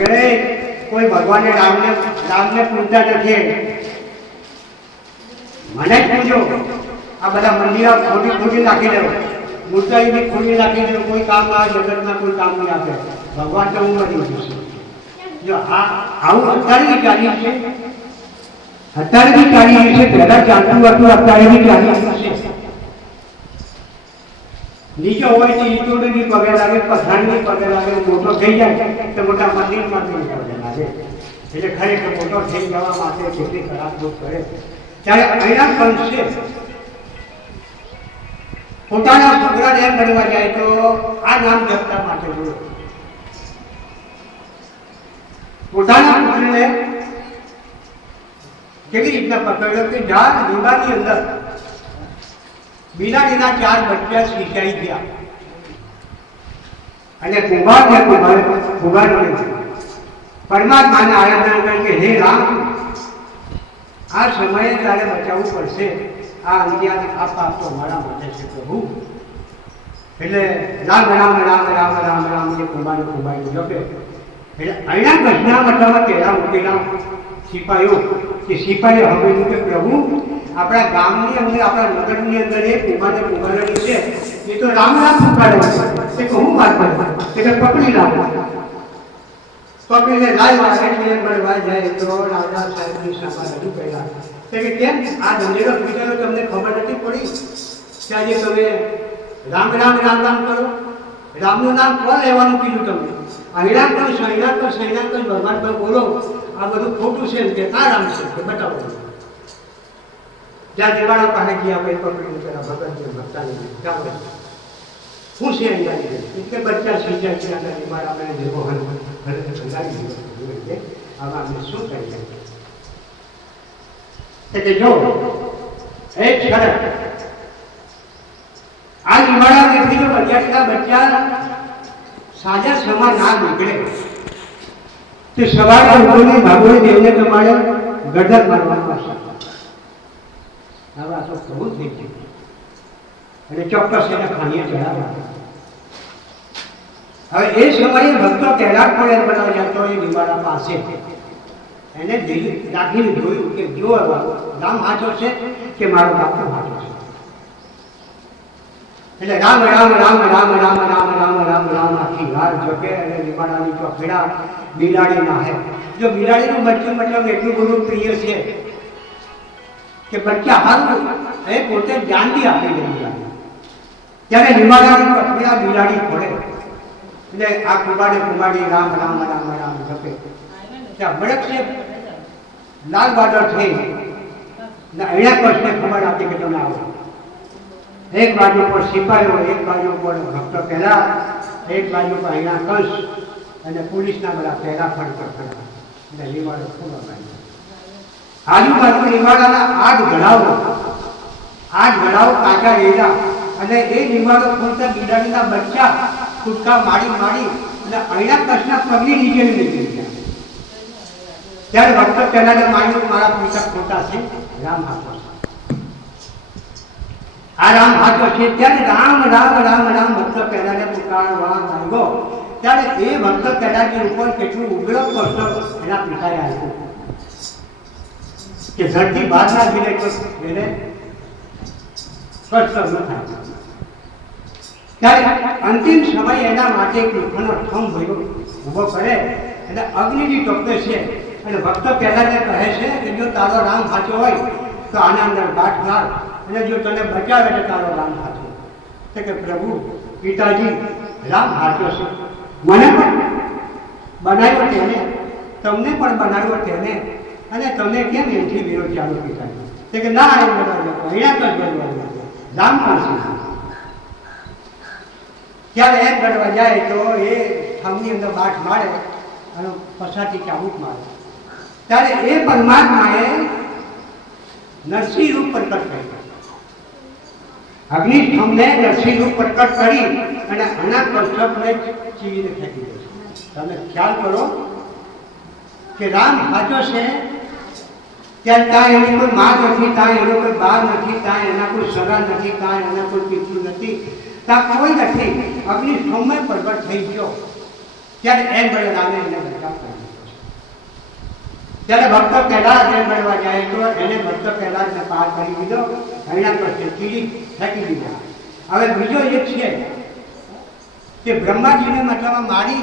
કોઈ ભગવાને રામને પૂજતા નથી. મને જ પૂછો, આ બધા મંદિરો ખોટી નાખી દેવો, મૂર્તિની ખોટી નાખી દેવો, કોઈ કામ આ જગતમાં કોઈ કામ નહીં આપે. ભગવાન તો હું બની છું. જો આવું અત્યારે બી ચાલી છે, અત્યારે બી ચાલી છે. પહેલા ચાલતું હતું, અત્યારે બી ચાલી છે. નીચે હોય તો ઈટોની પગે લાગે, પથારીની પગે લાગે, મોટો થઈ જાય તો મોટા મંદિરમાં પગે લાગે. એટલે ખરેખર મોટો થઈ જવા માટે કેટલી ખરાબ ભૂલ કરે. ત્યારે અહીંયા કંસ છે, પોતાના છોકરાને એમ બનવા જાય તો આ નામ જપતા માટે જોયું. પોતાના પુત્રને કેવી રીતના પકડ્યો કે ઝાડ લીંબાની અંદર બિલાડીના 4 બચ્ચા સિંચાઈ ગયા અને પરમાત્માને આરાધના કરી કે હે રામ, આ સમયે તારે બચાવવું પડશે. આ અંતિયાને આ પાપ તો મારા માટે છે પ્રભુ. એટલે રામ રામ રામ રામ રામ રામ એ કુંભારી જપે. એટલે અહીંયા કૃષ્ણના મતલબ પહેલા ઉકેલા સિપાહીઓ કે સિપાહીઓ હવે કે પ્રભુ આપણા ગામની અંદર, આપણા નગરની અંદર એ કુંભારી છે, એ તો રામ રામ પુકારે છે. કહું વાત એટલે પકડી લાવો, પકડીને લાવ્યા. એટલે મળવા જાય તો રાજા સાહેબની સભા રજૂ કર્યા કે કેમ આ ધંધેડો પીધેલો તમને ખબર નથી પડી કે આજે તમે રામ રામ રામ રામ કરો? રામનું નામ કોણ લેવાનું કીધું તમને? અહીંયા કોઈ સૈના કોઈ ભગવાન પર બોલો, આ બધું ખોટું છે કે આ રામ છે કે બતાવો. જ્યાં દિવાળા પાસે ગયા ભાઈ પકડીને પેલા ભગવાન ભક્તાને શું છે અહીંયા કે બચ્ચા સીધા છે દિવાળા મને જેવો હંગાવી આમાં અમે શું કરીએ? એટલે જો એક શરત, આ દિવાળા વ્યક્તિનો બચ્ચા સાજા સમા ના નીકળે તો સવારે ઉઠોની ભાગોળી દેવને તમારે ગરદન મારવાનું હશે. હવે આ તો થવું થઈ ગયું અને ચોક્કસ એને ખાનીએ ચડાવવા. હવે એ સમયે ભક્તો કૈલાશ પડે બનાવી જતો એ દિવાળા પાસે એને રાખીને જોયું કે જો રામ હાચો છે કે મારો બાપુ હાચો છે. એટલે રામ રામ રામ રામ રામ રામ રામ રામ રામ આખી રાત જપે અને દિવાળાની ચોખેડા બિલાડી નાહે. જો બિલાડીનું બચ્ચું મતલબ એટલું બધું પ્રિય છે કે બચ્ચા હારું એ પોતે જાન બી આપી દે. ત્યારે દિવાળાની ચોખેડા બિલાડી પડે એટલે આ કુંભારી રામ રામ રામ રામ જપે. ત્યાં બળક છે લાલ બાદર થઈ અહીંયા કૃષ્ણને ખબર આપી કે તમે આવો. એક બાજુ પર સિપાહીઓ, એક બાજુ પર ભક્તો પહેલા, એક બાજુ પર અહીંયા કંસ અને પોલીસના બધા પહેલા ફરતા એટલે લીવાડો પૂરો બાજુ આજુબાજુ લીવાડાના 8 ઘડાઓ કાચા રેડા અને એ લીવાડો ખોલતા બિલાડીના બચ્ચા કૂદકા મારી અને અહીંયા કૃષ્ણ પગની નીચે નીકળી ગયા. ત્યારે ભક્તો પહેલા માન્યું મારા પિતા ખોટા છે, રામ હાથો છે. આ રામ હાથો છે. ત્યારે રામ રામ રામ રામ ભક્ત પહેલાને પુકારવા માંગ્યો. ત્યારે એ ભક્ત પહેલાની ઉપર કેટલું ઉગ્ર કષ્ટ એના પિતાએ આપ્યું કે ધરતી બહાર ના ગીરે એને કષ્ટ ન થાય. ત્યારે અંતિમ સમય એના માટે એક લોખંડનો થંભ ઉભો કરે અને અગ્નિની ટોપે છે અને ભક્ત પહેલાને કહે છે કે જો તારો રામ સાચો હોય તો આના અંદર ગાંઠ માર અને જો તને બચાવે તો તારો રામ સાચો. કે પ્રભુ પિતાજી રામ સાચો છે, મને પણ બનાવ્યો તેને, તમને પણ બનાવ્યો તેને, અને તમે કેમ એમથી વિરોધ ચાલુ પિતાજી? કે ના એમ બનાવ્યો અહીંયા તો જ બનાવ્યો રામ પાસે. ત્યારે એમ કરવા જાય તો એ થમની અંદર ગાંઠ મારે અને પછાથી ચાબુક મારે. ત્યારે એ પરમાત્માએ નરસિંહ રૂપ પ્રકટ કર્યું. અગ્નિસ્તંભને નરસિંહ રૂપ પ્રકટ કરી અને આના કષ્ટને ચીવીને ફેંકી દે. તમે ખ્યાલ કરો કે રામ સાચો છે ત્યાં ત્યાં એની કોઈ માં નથી, ત્યાં એનો કોઈ બા નથી, ત્યાં એના કોઈ સગા નથી, ત્યાં એના કોઈ પિતૃ નથી, ત્યાં કોઈ નથી. અગ્નિસ્તંભ પ્રગટ થઈ ગયો ત્યારે એમ રામે એને બચાવ કર્યો. ત્યારે ભક્તો પહેલા આગળ મળવા જાય તો એને ભક્તો પહેલા જ પાર કરી દીધો, એના પર ચીડી ફેંકી દીધા. હવે બીજો એક છે કે બ્રહ્માજીને મતલબ મારી